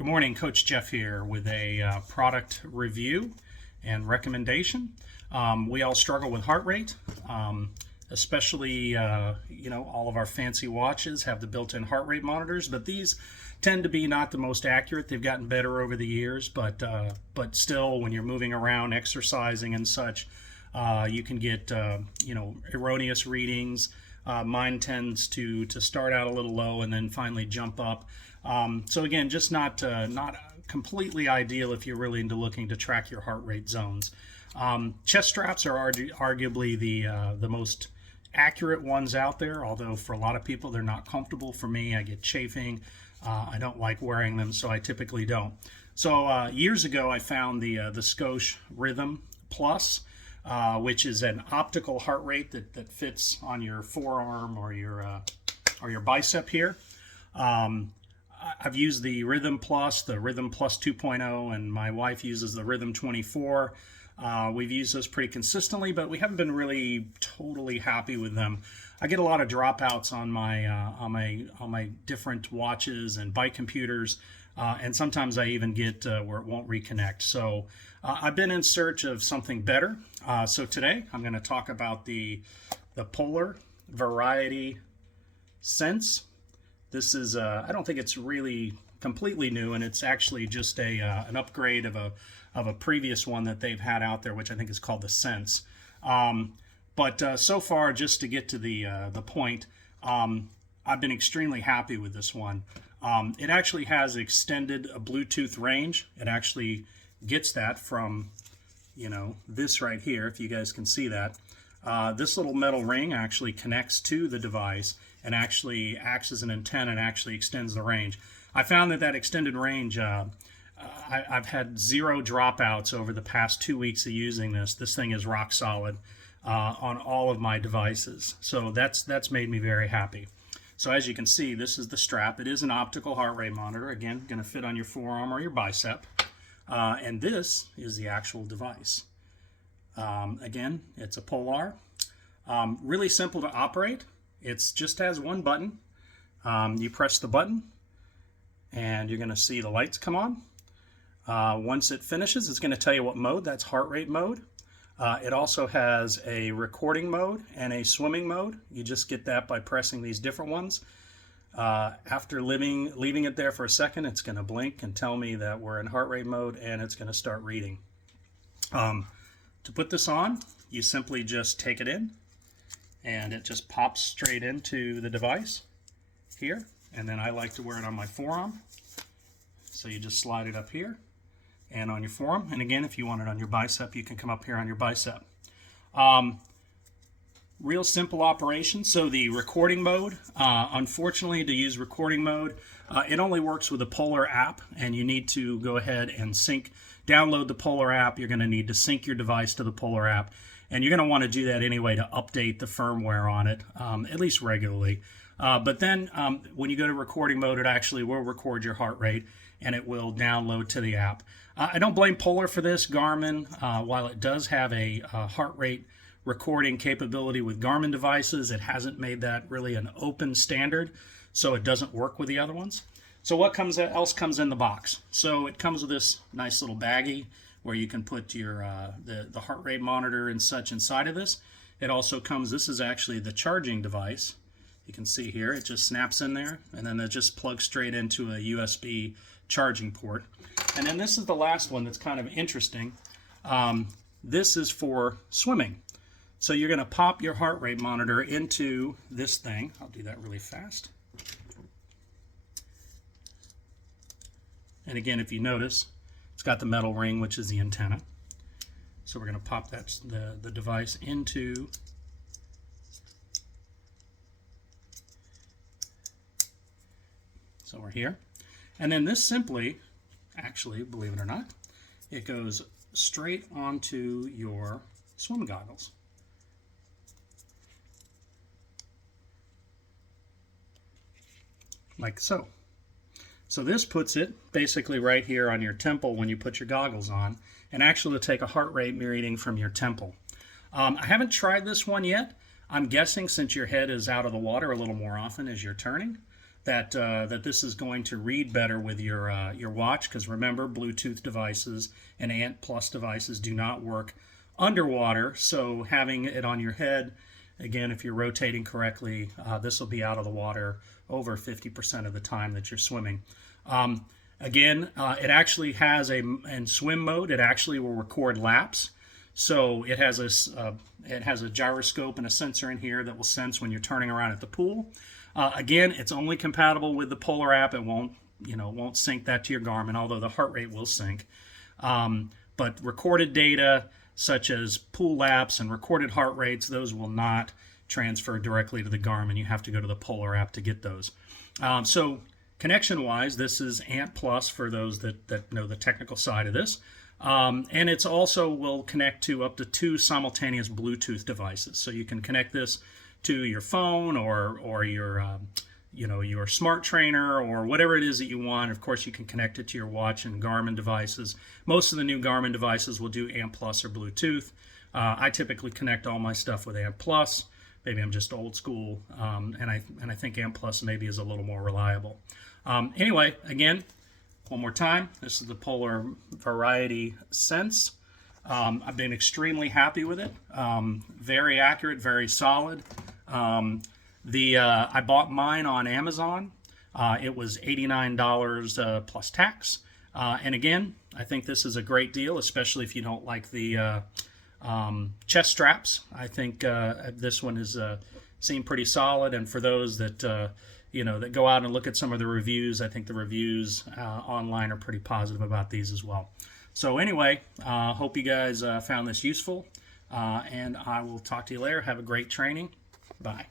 Good morning, Coach Jeff here with a product review and recommendation. We all struggle with heart rate, especially, all of our fancy watches have the built-in heart rate monitors, but these tend to be not the most accurate. They've gotten better over the years, but still, when you're moving around, exercising and such, you can get, erroneous readings. Mine tends to start out a little low and then finally jump up. So again, just not completely ideal if you're really looking to track your heart rate zones. Chest straps are arguably the most accurate ones out there, although for a lot of people they're not comfortable. For me, I get chafing. I don't like wearing them, so I typically don't. So years ago, I found the Scosche Rhythm Plus, which is an optical heart rate that fits on your forearm or your bicep here. I've used the Rhythm Plus, the Rhythm Plus 2.0, and my wife uses the Rhythm 24. We've used those pretty consistently, but we haven't been really totally happy with them. I get a lot of dropouts on my different watches and bike computers, and sometimes I even get where it won't reconnect. So I've been in search of something better. So today I'm going to talk about the Polar Verity Sense. This is I don't think it's really completely new, and it's actually just an upgrade of a previous one that they've had out there, which I think is called the Sense. But so far, just to get to the point, I've been extremely happy with this one. It actually has extended Bluetooth range. It actually gets that from this right here, if you guys can see that. This little metal ring actually connects to the device and actually acts as an antenna and actually extends the range. I found that extended range, I've had 0 dropouts over the past 2 weeks of using this. This thing is rock solid on all of my devices. So that's made me very happy. So as you can see, this is the strap. It is an optical heart rate monitor. Again, going to fit on your forearm or your bicep. And this is the actual device. Again, it's a Polar. Really simple to operate. It just has one button. You press the button and you're going to see the lights come on. Once it finishes, it's going to tell you what mode. That's heart rate mode. It also has a recording mode and a swimming mode. You just get that by pressing these different ones. After leaving it there for a second, it's going to blink and tell me that we're in heart rate mode, and it's going to start reading. To put this on, you simply just take it in, and it just pops straight into the device here. And then I like to wear it on my forearm. So you just slide it up here and on your forearm. And again, if you want it on your bicep, you can come up here on your bicep. Real simple operation. So the recording mode, unfortunately, to use recording mode, it only works with the Polar app, and you need to go ahead and download the Polar app. You're going to need to sync your device to the Polar app, and you're going to want to do that anyway to update the firmware on it, at least regularly. But then when you go to recording mode, it actually will record your heart rate, and it will download to the app. I don't blame Polar for this. Garmin, while it does have a heart rate recording capability with Garmin devices, it hasn't made that really an open standard, so it doesn't work with the other ones. So what else comes in the box? So it comes with this nice little baggie where you can put your the heart rate monitor and such inside of this. It also comes, this is actually the charging device. You can see here, it just snaps in there, and then it just plugs straight into a USB charging port. And then this is the last one that's kind of interesting. This is for swimming. So you're going to pop your heart rate monitor into this thing. I'll do that really fast. And again, if you notice, it's got the metal ring, which is the antenna. So we're going to pop the device into so we're here. And then this simply, actually, believe it or not, it goes straight onto your swim goggles. Like so. So this puts it basically right here on your temple when you put your goggles on, and actually will take a heart rate reading from your temple. I haven't tried this one yet. I'm guessing since your head is out of the water a little more often as you're turning, that this is going to read better with your watch, because remember, Bluetooth devices and Ant Plus devices do not work underwater. So having it on your head, again, if you're rotating correctly, this will be out of the water over 50% of the time that you're swimming. Again, it actually has in swim mode, it actually will record laps. So it has a gyroscope and a sensor in here that will sense when you're turning around at the pool. Again, it's only compatible with the Polar app. It won't sync that to your Garmin, although the heart rate will sync. But recorded data such as pool laps and recorded heart rates, those will not transfer directly to the Garmin. You have to go to the Polar app to get those. So connection-wise, this is Ant Plus for those that know the technical side of this. And it's also will connect to up to 2 simultaneous Bluetooth devices. So you can connect this to your phone or your smart trainer or whatever it is that you want. Of course, you can connect it to your watch and Garmin devices. Most of the new Garmin devices will do Ant Plus or Bluetooth. I typically connect all my stuff with Ant Plus. Maybe I'm just old school, and I think Ant Plus maybe is a little more reliable. Anyway, again, one more time, this is the Polar Verity Sense. I've been extremely happy with it. Very accurate, very solid. I bought mine on Amazon. It was $89 plus tax. And again, I think this is a great deal, especially if you don't like the chest straps. I think this one is seemed pretty solid. And for those that that go out and look at some of the reviews, I think the reviews online are pretty positive about these as well. So anyway, hope you guys found this useful, and I will talk to you later. Have a great training. Bye.